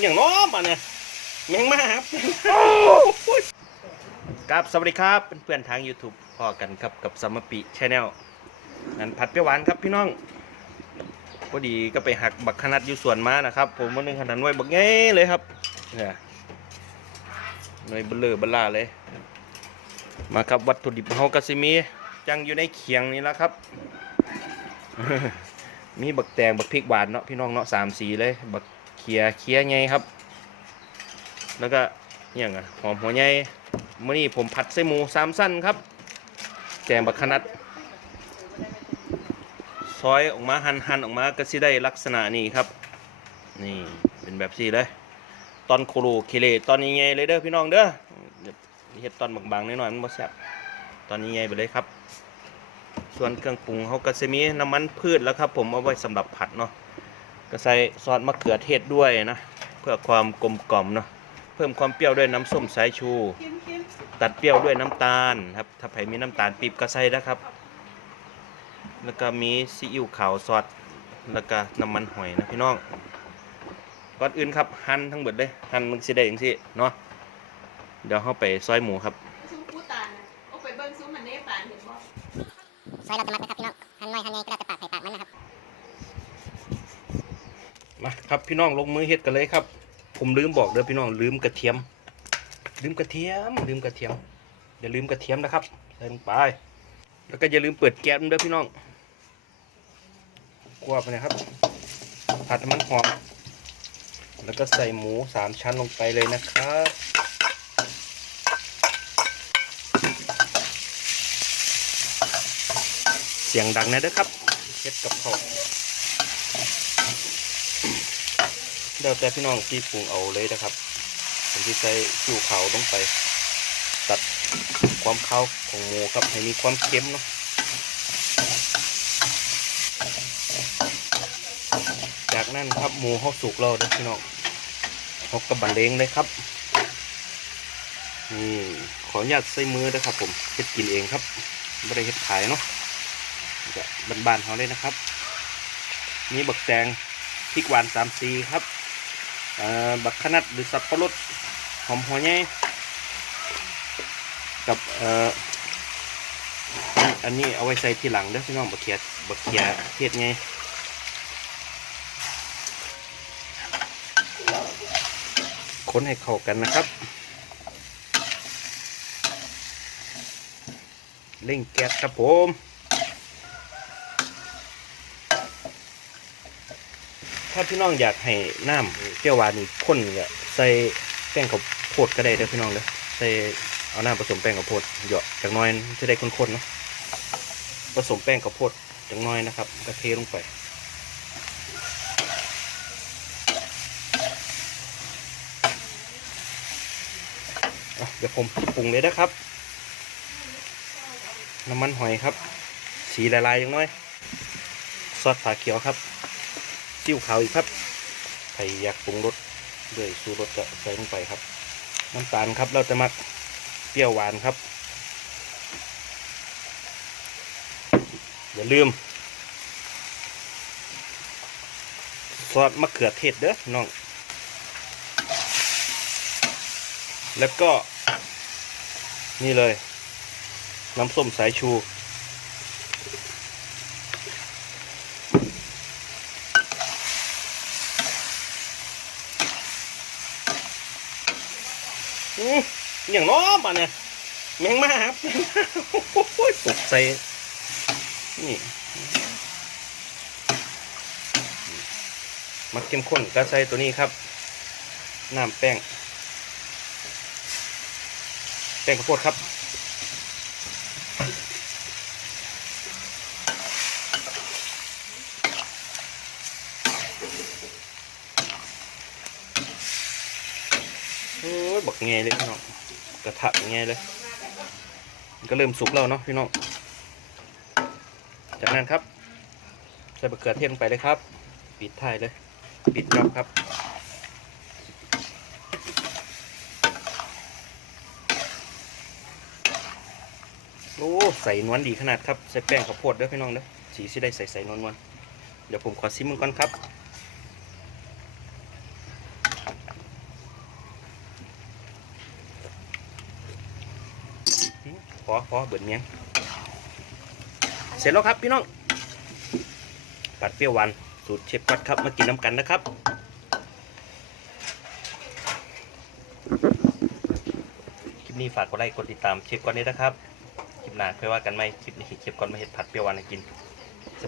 อย่างน้อมาเนี่ยแมงมาครับครับสวัสดีครับเพื่อนๆทาง YouTube พอกันครับกับซัมมปีชแนลนั่นผัดเปรี้ยวหวานครับพี่น้องพอดีก็ไปหักบักขนาดอยู่สวนมานะครับ ผมวันหนึงขนาดนวยบักไงเลยครับเนี่ยหน่วยเบลเลอร์เบลล่าเลย มาครับวัตถุดิบเฮากาซิมีจังอยู่ในเขียงนี่แล้วครับ มีบักแตงบักพริกหวานเนาะพี่น้องเนาะสามสีเลย บัก เขียเขียไงครับ แล้วก็อย่างอะหอมหัวใหญ่มื่อนี้ผมผัดไส้หมูสามสั้นครับแกงบักขนัด ซอยออกมาหั่นหั่นออกมาก็สิได้ลักษณะนี้ครับ นี่เป็นแบบสีเลย ตอนโคโลเคเลตอนนี้ไงเลยเด้อพี่น้องเด้อเดี๋ยวเฮ็ดตอนบางๆนิดหน่อยมันบ่แซ่บตอนนี้ไงไปเลยครับ ส่วนเครื่องปรุงเขาก็จะมีน้ำมันพืชแล้วครับ ผมเอาไว้สำหรับผัดเนาะ ก็ใส่ซอสมะเขือเทศด้วยนะ เพื่อความกลมกล่อมเนาะเพิ่มความเปรี้ยวด้วยน้ำส้มสายชู ตัดเปรี้ยวด้วยน้ำตาลครับ ถ้าใครมีน้ำตาลปี๊บก็ใส่นะครับ แล้วก็มีซีอิ๊วขาวซอสแล้วก็น้ำมันหอยนะพี่น้องก่อนอื่นครับหั่นทั้งหมดเลยหั่นมันสิได้อย่างสิเนาะเดี๋ยวเราไปซอยหมูครับซุ้มปูตานนะเอาไปเบิ้งซุ้มมันเน่ปานเห็นบ่ซอยเราจะมัดนะครับพี่น้องหั่นน้อยหั่นใหญ่ก็แล้วแต่ปากใส่ปากมันนะครับ มาครับพี่น้องลงมือเฮ็ดกันเลยครับ ผมลืมบอกเด้อพี่น้องลืมกระเทียม ลืมกระเทียม ลืมกระเทียมอย่าลืมกระเทียมนะครับใส่ลงไป แล้วก็อย่าลืมเปิดแก๊สเด้อพี่น้องกวาดไปนะครับผัดมันหอมแล้วก็ใส่หมูสามชั้นลงไปเลยนะครับเสียงดังนะเด้อครับเฮ็ดกับข้าว เดี๋ยวแต่พี่น้องที่ปรุงเอาเลยนะครับผมจะใส่จูเขาลงไป ตัดความเข้าวของหมูครับให้มีความเค็มเนาะจากนั้นครับหมูเขาสุกแล้วนะพี่น้องเขากระบันเลงเลยครับนี่ขออนุญาตใส่มือนะครับ ผมเฮ็ดกินเองครับไม่ได้เฮ็ดขายเนาะจะบานๆเขาเลยนะครับมีบักแตงพริกหวานสามสีครับ บักขนัดหรือสับปะรดหอมหัวใหญ่กับอันนี้เอาไว้ใส่ทีหลังเด้อพี่น้องบักเขียบักเขียเทศไงคนให้เข้ากันนะครับเร่งแก๊สครับผม ถ้าพี่น้องอยากให้น้ำเปรี้ยวหวานนี่ข้นก็ใส่แป้งข้าวโพดก็ได้เด้อพี่น้องเด้อใส่เอาน้ำผสมแป้งข้าวโพดเหยอะจากน้อยจะได้ข้นๆเนาะผสมแป้งข้าวโพดจากน้อยนะครับก็เทลงไปเดี๋ยวผมปรุงเลยนะครับ น้ำมันหอยครับ สีลายๆอย่างน้อย ซอสฝาเขียวครับ จิ้วขาวอีกครับใครอยากปรุงรสด้วยสูรรสก็ใส่ลงไปครับ น้ำตาลครับ เราจะมักเปรี้ยวหวานครับ อย่าลืมซอสมะเขือเทศเด้อน้อง แล้วก็นี่เลย น้ำส้มสายชู อย่างน้อมาเนี่ยแมงมาครับโอ้ยตกใจนี่มักเข้มข้นก็ใส่ตัวนี้ครับ น้ำแป้ง แป้งข้าวโพดครับ บักแงเลยพี่น้องกระทะแงเลย ก็เริ่มสุกแล้วเนาะพี่น้องจากนั้นครับใส่บะเขือเทศลงไปเลยครับ ปิดท้ายเลย ปิดรับครับโอ้ใส่นวลดีขนาดครับ ใส่แป้งข้าวโพดเด้อพี่น้องเด้อสีสิได้ใส่ใส่นวลๆเดี๋ยวผมขอซิมมันก่อนครับ อพอเบิดเมียงเสร็จแล้วครับพี่น้องผัดเปรี้ยวหวานสูตรเชฟก๊อตครับมากินน้ำกันนะครับคลิปนี้ฝากกดไลค์กดติดตามเชฟก๊อตนี้นะครับคลิปหน้าค่อยว่ากันไหมคลิปนี้เชฟก๊อตมาเห็ดผัดเปรี้ยวหวานให้กิน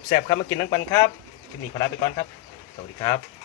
แซ่บๆครับมากินน้ำกันครับคลิปนี้ขอลาไปก่อนครับ สวัสดีครับ